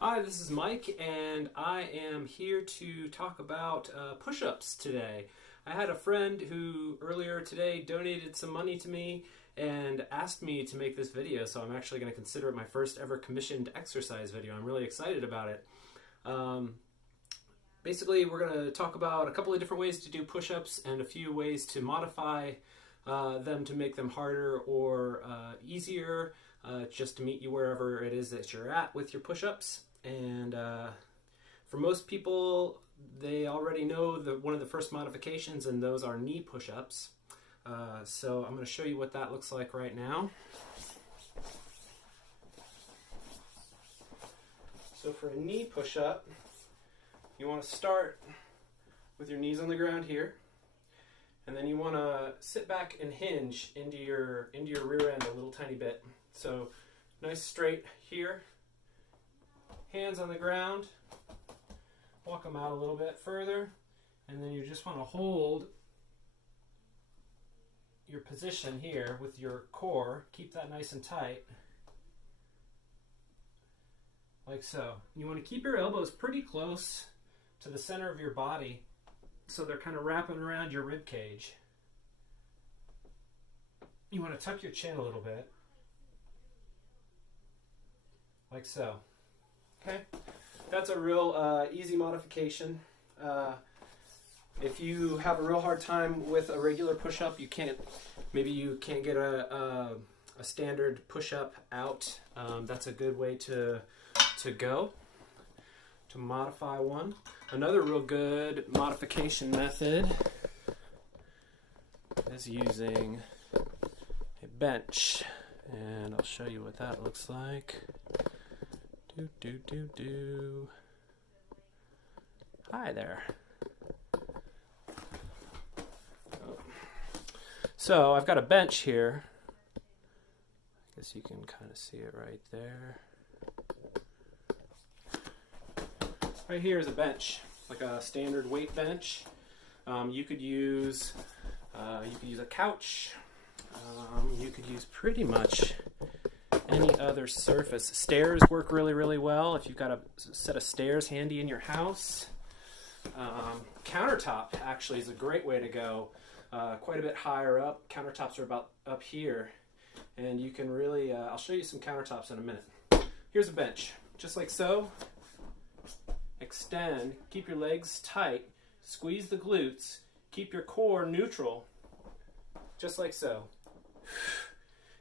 Hi, this is Mike, and I am here to talk about push-ups today. I had a friend who earlier today donated some money to me and asked me to make this video, so I'm actually going to consider it my first ever commissioned exercise video. I'm really excited about it. Basically, we're going to talk about a couple of different ways to do push-ups and a few ways to modify them to make them harder or easier, just to meet you wherever it is that you're at with your push-ups. And for most people, they already know one of the first modifications, and those are knee push-ups. So I'm going to show you what that looks like right now. So for a knee push-up, you want to start with your knees on the ground here, and then you want to sit back and hinge into your rear end a little tiny bit. So nice straight here. Hands on the ground, walk them out a little bit further, and then you just want to hold your position here with your core. Keep that nice and tight, like so. You want to keep your elbows pretty close to the center of your body so they're kind of wrapping around your rib cage. You want to tuck your chin a little bit, like so. Okay, that's a real easy modification. If you have a real hard time with a regular push-up, maybe you can't get a standard push-up out. That's a good way to go to modify one. Another real good modification method is using a bench, and I'll show you what that looks like. Hi there. So I've got a bench here. I guess you can kind of see it right there. Right here is a bench, like a standard weight bench. You could use a couch. You could use pretty much any other surface. Stairs work really, really well if you've got a set of stairs handy in your house. Countertop actually is a great way to go. Quite a bit higher up. Countertops are about up here, and you can really, I'll show you some countertops in a minute. Here's a bench, just like so. Extend, keep your legs tight, squeeze the glutes, keep your core neutral, just like so.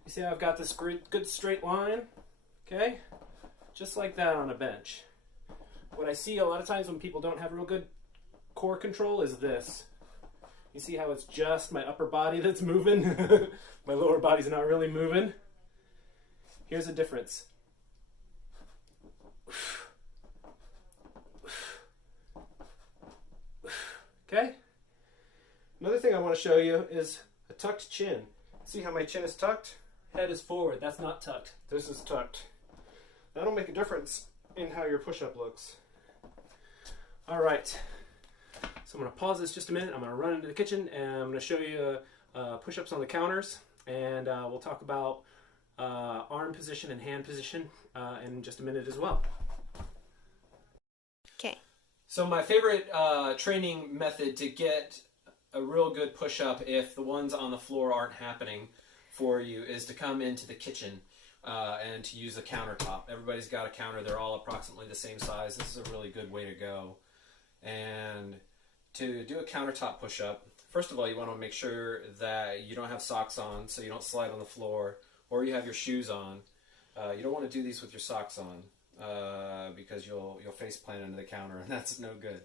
You see how I've got this good straight line? Okay? Just like that on a bench. What I see a lot of times when people don't have real good core control is this. You see how it's just my upper body that's moving? My lower body's not really moving. Here's the difference. Okay? Another thing I want to show you is a tucked chin. See how my chin is tucked? Head is forward. That's not tucked. This is tucked. That'll make a difference in how your push-up looks. All right. So I'm going to pause this just a minute. I'm going to run into the kitchen, and I'm going to show you push-ups on the counters, and we'll talk about arm position and hand position in just a minute as well. Okay. So my favorite training method to get a real good push-up if the ones on the floor aren't happening for you is to come into the kitchen and to use a countertop. Everybody's got a counter. They're all approximately the same size. This is a really good way to go. And to do a countertop push-up, first of all, you want to make sure that you don't have socks on so you don't slide on the floor, or you have your shoes on. You don't want to do these with your socks on because you'll face plant into the counter, and that's no good.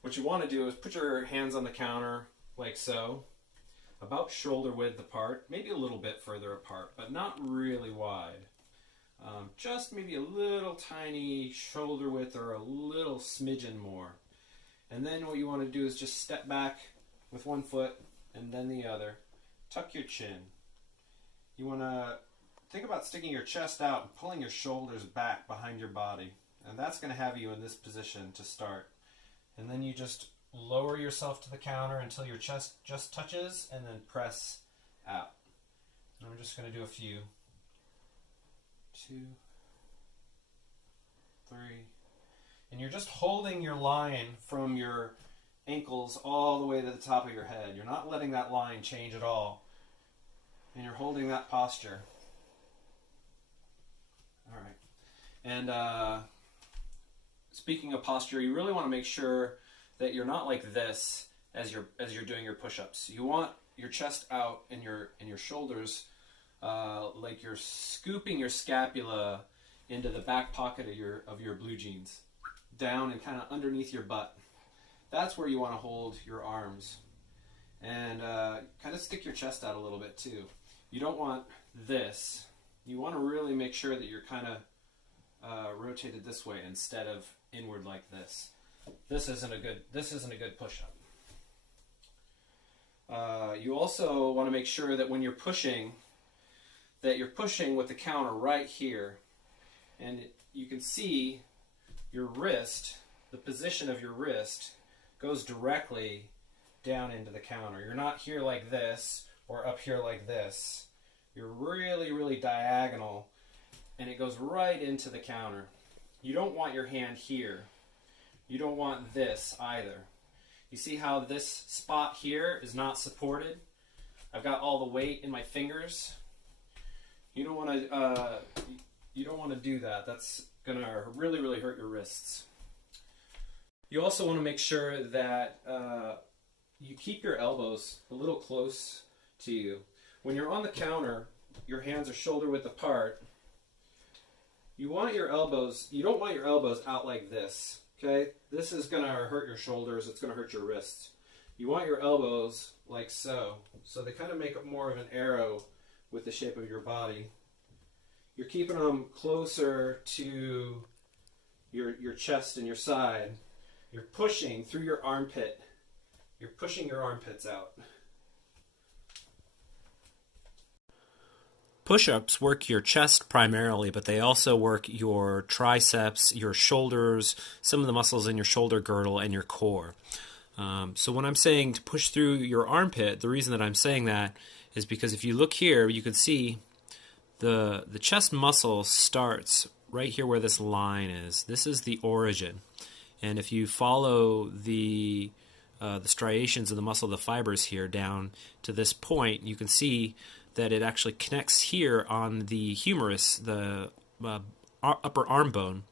What you want to do is put your hands on the counter like so, about shoulder width apart, maybe a little bit further apart, but not really wide. Just maybe a little tiny shoulder width or a little smidgen more. And then what you want to do is just step back with one foot and then the other. Tuck your chin. You want to think about sticking your chest out and pulling your shoulders back behind your body. And that's going to have you in this position to start. And then you just lower yourself to the counter until your chest just touches, and then press out. And I'm just going to do a few. 2, three. And you're just holding your line from your ankles all the way to the top of your head. You're not letting that line change at all. And you're holding that posture. All right. And speaking of posture, you really want to make sure that you're not like this as you're doing your push-ups. You want your chest out and your shoulders like you're scooping your scapula into the back pocket of your blue jeans, down and kind of underneath your butt. That's where you want to hold your arms, and kind of stick your chest out a little bit too. You don't want this. You want to really make sure that you're kind of rotated this way instead of inward like this. This isn't a good push-up. You also want to make sure that when you're pushing, that you're pushing with the counter right here, and you can see your wrist, the position of your wrist goes directly down into the counter. You're not here like this or up here like this. You're really, really diagonal, and it goes right into the counter. You don't want your hand here. You don't want this either. You see how this spot here is not supported? I've got all the weight in my fingers. You don't want to do that. That's going to really, really hurt your wrists. You also want to make sure that you keep your elbows a little close to you. When you're on the counter, your hands are shoulder width apart. You don't want your elbows out like this. Okay, this is going to hurt your shoulders. It's going to hurt your wrists. You want your elbows like so. So they kind of make it more of an arrow with the shape of your body. You're keeping them closer to your chest and your side. You're pushing through your armpit. You're pushing your armpits out. Push-ups work your chest primarily, but they also work your triceps, your shoulders, some of the muscles in your shoulder girdle, and your core. So when I'm saying to push through your armpit, the reason that I'm saying that is because if you look here, you can see the chest muscle starts right here where this line is. This is the origin. And if you follow the striations of the muscle, the fibers here down to this point, you can see that it actually connects here on the humerus, the upper arm bone.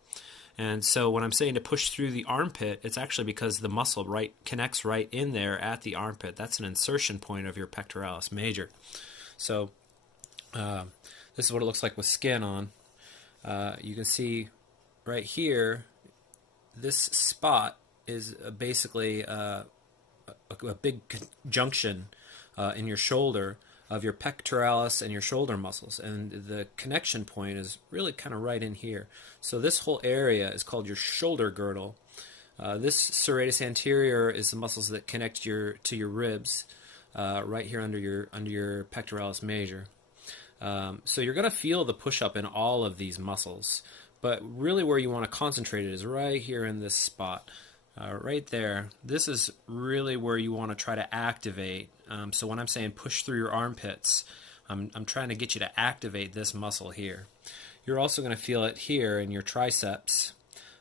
And so when I'm saying to push through the armpit, it's actually because the muscle connects right in there at the armpit. That's an insertion point of your pectoralis major. So this is what it looks like with skin on. You can see right here, this spot is basically a big junction in your shoulder of your pectoralis and your shoulder muscles, and the connection point is really kind of right in here. So this whole area is called your shoulder girdle. This serratus anterior is the muscles that connect to your ribs, right here under your pectoralis major. So you're going to feel the push-up in all of these muscles, but really where you want to concentrate it is right here in this spot. Right there, this is really where you want to try to activate. So when I'm saying push through your armpits, I'm trying to get you to activate this muscle here. You're also going to feel it here in your triceps,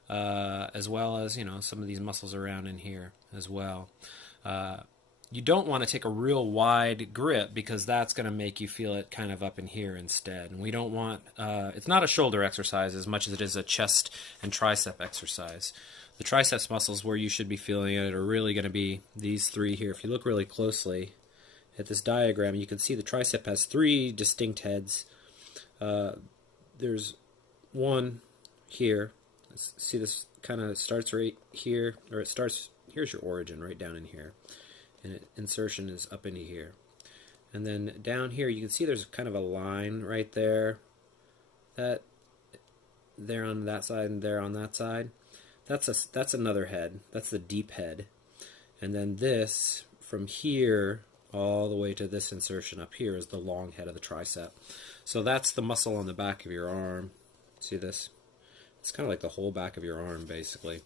as well as some of these muscles around in here as well. You don't want to take a real wide grip because that's going to make you feel it kind of up in here instead. And we don't want, it's not a shoulder exercise as much as it is a chest and tricep exercise. The triceps muscles where you should be feeling it are really going to be these three here. If you look really closely at this diagram, you can see the tricep has three distinct heads. There's one here. See, this kind of starts right here, or it starts, here's your origin, right down in here. And insertion is up into here. And then down here, you can see there's kind of a line right there. That there on that side and there on that side. That's another head. That's the deep head. And then this, from here all the way to this insertion up here, is the long head of the tricep. So that's the muscle on the back of your arm. See this? It's kind of like the whole back of your arm, basically.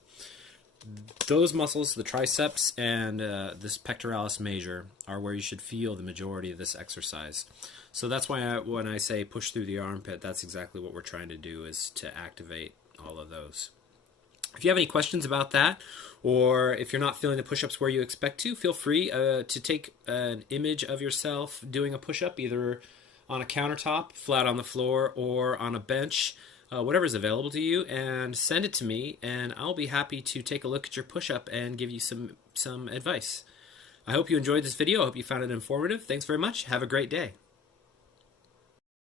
Those muscles, the triceps and this pectoralis major, are where you should feel the majority of this exercise. So that's why when I say push through the armpit, that's exactly what we're trying to do, is to activate all of those. If you have any questions about that, or if you're not feeling the push-ups where you expect to, feel free to take an image of yourself doing a push-up, either on a countertop, flat on the floor, or on a bench, whatever is available to you, and send it to me, and I'll be happy to take a look at your push-up and give you some advice. I hope you enjoyed this video. I hope you found it informative. Thanks very much. Have a great day.